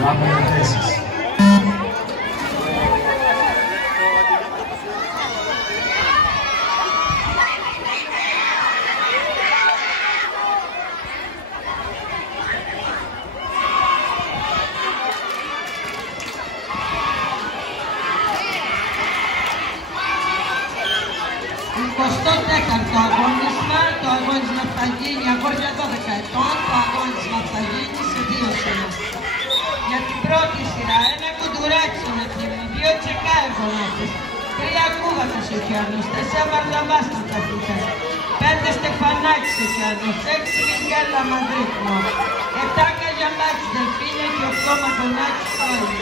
Λάβετε θέσεις. Το αγώνισμα θα γίνει, αγόρια 12 ετών, το αγώνισμα θα γίνει σε 2 σειρές. Για την πρώτη σειρά, 1 κουντουράκι στον εθνικό, 2 τσεκάρες γονάτες, 3 κούβατες ο Κιάνος, 4 βαρδαβάς στον καθήκας, 5 στεφανάκης ο Κιάνος, 6 βιγγέλα μαντρίκνο, 7 καγιαμάκης δελφίνια και 8 μαγονάκης όλοι.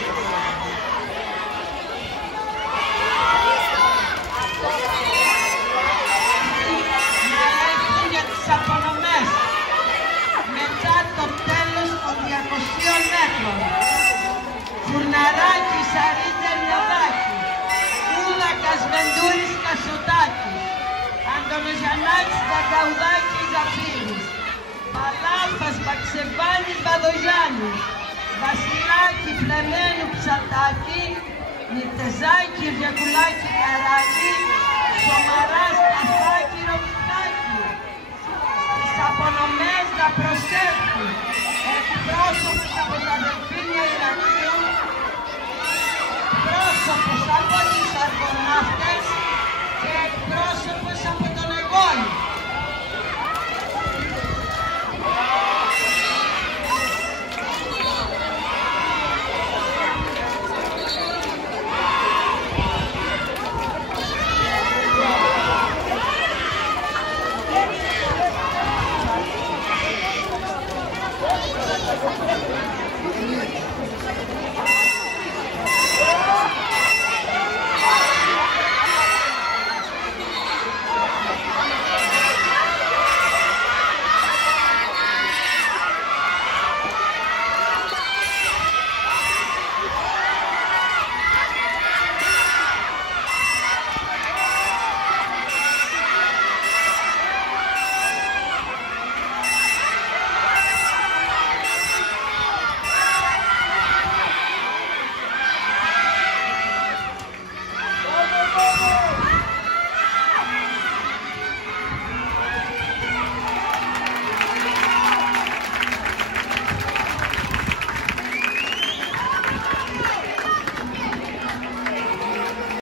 Απονομές. Μετά το τέλος των 200 μέτρων. Φουρναράκι Σαρίτσα Λιωδάκη. Κούδακας Βεντούρης Κασοτάκης. Αντωνοζανάκης Δαγκαουδάκη Ζαφύρης. Παλάφας Μπαξεβάνης Βαδογιάννης. Βασιλάκη Φλεμένου Ψατάκη. Νιτεζάκη Βιακουλάκη Καράκη. Σομαράς